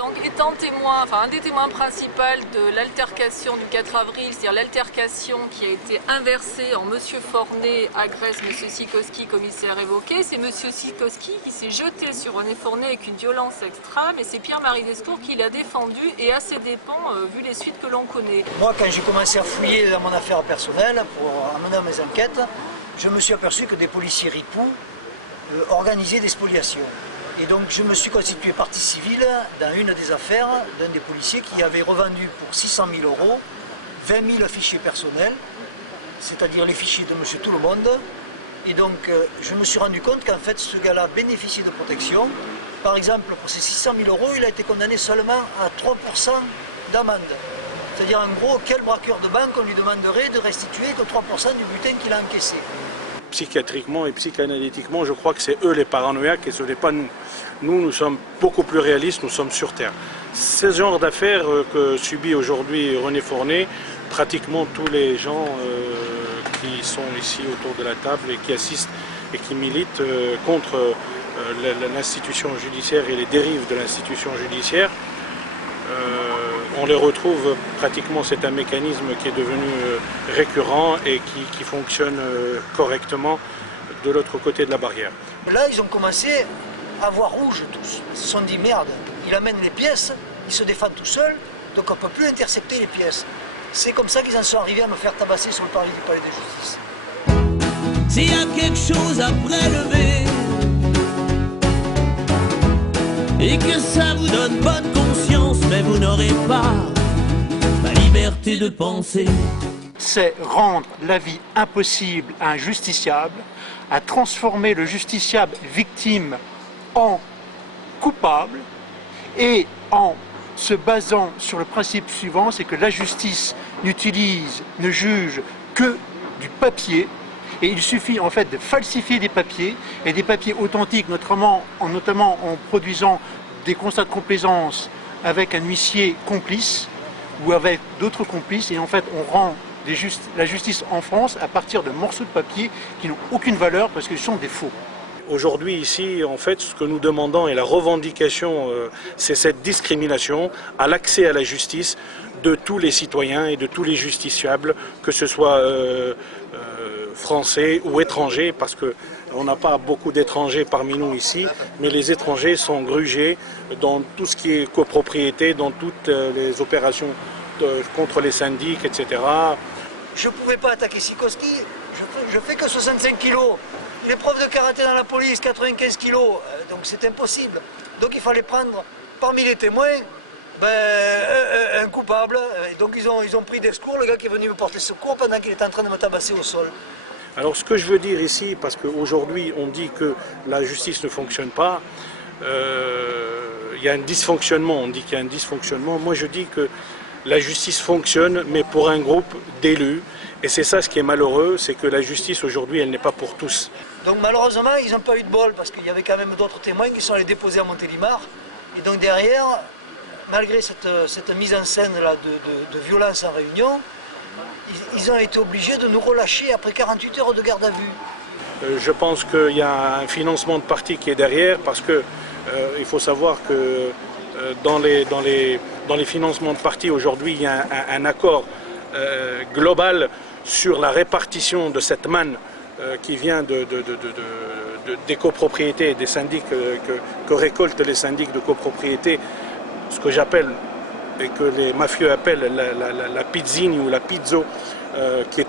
Donc étant témoin, un des témoins principaux de l'altercation du 4 avril, c'est-à-dire l'altercation qui a été inversée en Monsieur Fornet agresse Monsieur Sikowski, commissaire évoqué, c'est Monsieur Sikowski qui s'est jeté sur René Fornet avec une violence extrême et c'est Pierre-Marie Descours qui l'a défendu et à ses dépens, vu les suites que l'on connaît. Moi, quand j'ai commencé à fouiller dans mon affaire personnelle pour amener mes enquêtes, je me suis aperçu que des policiers ripoux organisaient des spoliations. Et donc je me suis constitué partie civile dans une des affaires d'un des policiers qui avait revendu pour 600 000 € 20 000 fichiers personnels, c'est-à-dire les fichiers de Monsieur Tout-le-Monde. Et donc je me suis rendu compte qu'en fait ce gars-là bénéficiait de protection. Par exemple, pour ces 600 000 €, il a été condamné seulement à 3% d'amende. C'est-à-dire en gros, quel braqueur de banque on lui demanderait de restituer que 3% du butin qu'il a encaissé. Psychiatriquement et psychanalytiquement, je crois que c'est eux les paranoïaques et ce n'est pas nous. Nous sommes beaucoup plus réalistes, nous sommes sur Terre. Ce genre d'affaires que subit aujourd'hui René Fornet, pratiquement tous les gens qui sont ici autour de la table et qui assistent et qui militent contre l'institution judiciaire et les dérives de l'institution judiciaire, on les retrouve pratiquement, c'est un mécanisme qui est devenu récurrent et qui fonctionne correctement de l'autre côté de la barrière. Là, ils ont commencé à voir rouge tous. Ils se sont dit merde, il amène les pièces, il se défend tout seul, donc on ne peut plus intercepter les pièces. C'est comme ça qu'ils en sont arrivés à me faire tabasser sur le parvis du palais de justice. S'il y a quelque chose à prélever et que ça vous donne bonne conscience, mais vous n'aurez pas la liberté de penser. C'est rendre la vie impossible à un justiciable, à transformer le justiciable victime en coupable et en se basant sur le principe suivant, c'est que la justice ne juge que du papier. Et il suffit en fait de falsifier des papiers, et des papiers authentiques, notamment en produisant des constats de complaisance avec un huissier complice ou avec d'autres complices, et en fait on rend la justice en France à partir de morceaux de papier qui n'ont aucune valeur parce qu'ils sont des faux. Aujourd'hui ici, en fait, ce que nous demandons et la revendication, c'est cette discrimination à l'accès à la justice de tous les citoyens et de tous les justiciables, que ce soit français ou étrangers, parce qu'on n'a pas beaucoup d'étrangers parmi nous ici, mais les étrangers sont grugés dans tout ce qui est copropriété, dans toutes les opérations contre les syndics, etc. Je ne pouvais pas attaquer Sikowski, je fais que 65 kilos. Il est prof de karaté dans la police, 95 kilos, donc c'est impossible. Donc il fallait prendre parmi les témoins un coupable. Et donc ils ont pris Descours, le gars qui est venu me porter secours pendant qu'il était en train de me tabasser au sol. Alors ce que je veux dire ici, parce qu'aujourd'hui on dit que la justice ne fonctionne pas, il y a un dysfonctionnement, on dit qu'il y a un dysfonctionnement. Moi je dis que la justice fonctionne, mais pour un groupe d'élus. Et c'est ça ce qui est malheureux, c'est que la justice aujourd'hui, elle n'est pas pour tous. Donc malheureusement, ils n'ont pas eu de bol, parce qu'il y avait quand même d'autres témoins qui sont allés déposer à Montélimar. Et donc derrière, malgré cette mise en scène là de violence en réunion, ils ont été obligés de nous relâcher après 48 heures de garde à vue. Je pense qu'il y a un financement de parti qui est derrière, parce que il faut savoir que dans les financements de parti aujourd'hui, il y a un accord global sur la répartition de cette manne qui vient des copropriétés et des syndics que récoltent les syndics de copropriété, ce que j'appelle et que les mafieux appellent la pizzini ou la pizzo, qui est